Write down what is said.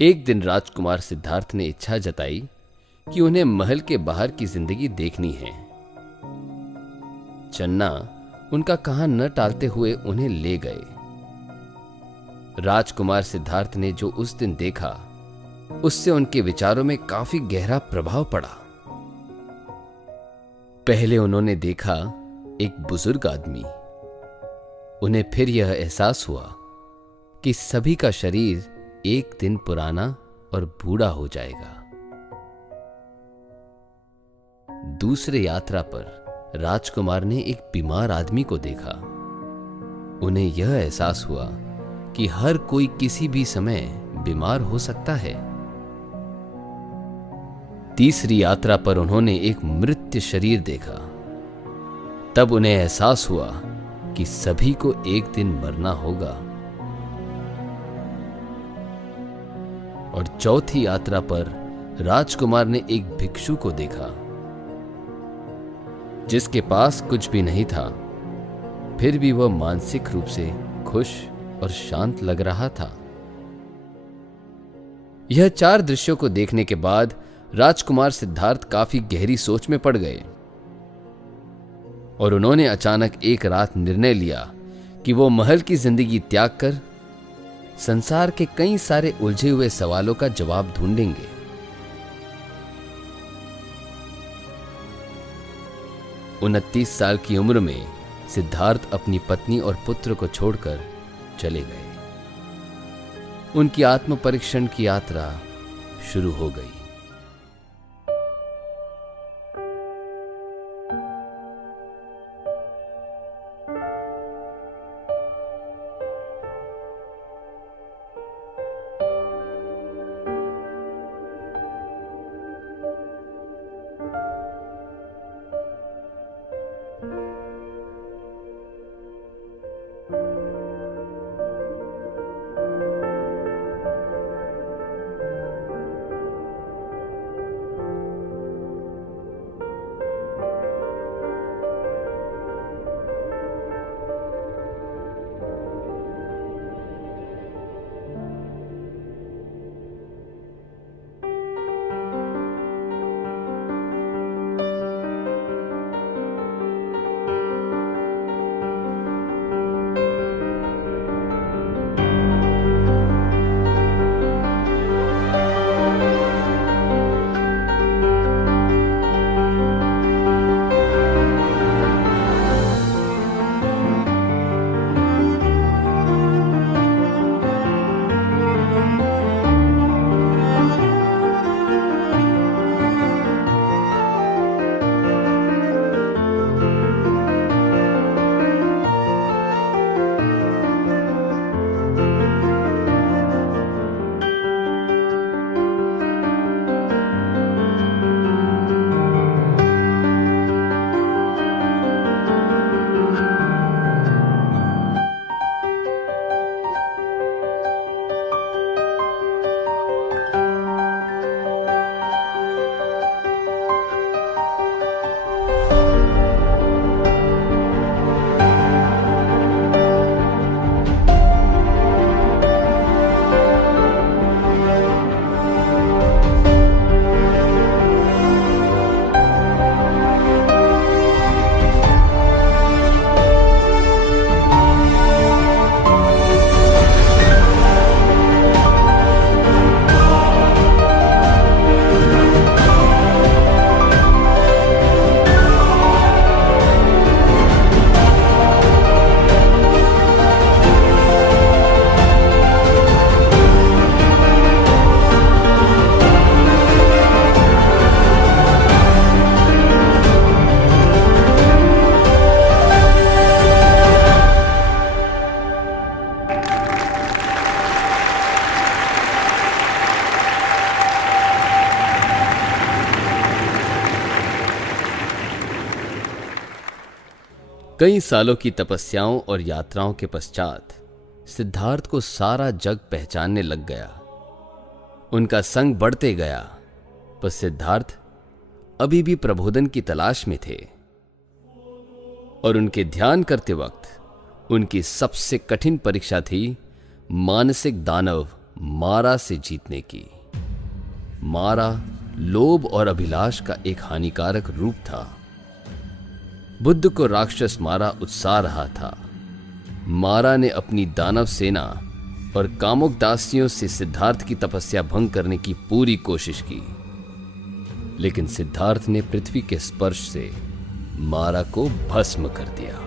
एक दिन राजकुमार सिद्धार्थ ने इच्छा जताई कि उन्हें महल के बाहर की जिंदगी देखनी है। चन्ना उनका कहा न टालते हुए उन्हें ले गए। राजकुमार सिद्धार्थ ने जो उस दिन देखा, उससे उनके विचारों में काफी गहरा प्रभाव पड़ा। पहले उन्होंने देखा एक बुजुर्ग आदमी। उन्हें फिर यह एहसास हुआ कि सभी का शरीर एक दिन पुराना और बूढ़ा हो जाएगा। दूसरे यात्रा पर राजकुमार ने एक बीमार आदमी को देखा। उन्हें यह एहसास हुआ कि हर कोई किसी भी समय बीमार हो सकता है। तीसरी यात्रा पर उन्होंने एक मृत शरीर देखा। तब उन्हें एहसास हुआ कि सभी को एक दिन मरना होगा। और चौथी यात्रा पर राजकुमार ने एक भिक्षु को देखा, जिसके पास कुछ भी नहीं था, फिर भी वह मानसिक रूप से खुश और शांत लग रहा था। यह 4 दृश्यों को देखने के बाद राजकुमार सिद्धार्थ काफी गहरी सोच में पड़ गए और उन्होंने अचानक एक रात निर्णय लिया कि वो महल की जिंदगी त्याग कर संसार के कई सारे उलझे हुए सवालों का जवाब ढूंढेंगे। उनतीस साल की उम्र में सिद्धार्थ अपनी पत्नी और पुत्र को छोड़कर चले गए। उनकी आत्म परीक्षण की यात्रा शुरू हो गई। कई सालों की तपस्याओं और यात्राओं के पश्चात सिद्धार्थ को सारा जग पहचानने लग गया। उनका संग बढ़ते गया, पर सिद्धार्थ अभी भी प्रबोधन की तलाश में थे और उनके ध्यान करते वक्त उनकी सबसे कठिन परीक्षा थी मानसिक दानव मारा से जीतने की। मारा लोभ और अभिलाष का एक हानिकारक रूप था। बुद्ध को राक्षस मारा उत्साह रहा था। मारा ने अपनी दानव सेना और कामुक दासियों से सिद्धार्थ की तपस्या भंग करने की पूरी कोशिश की, लेकिन सिद्धार्थ ने पृथ्वी के स्पर्श से मारा को भस्म कर दिया।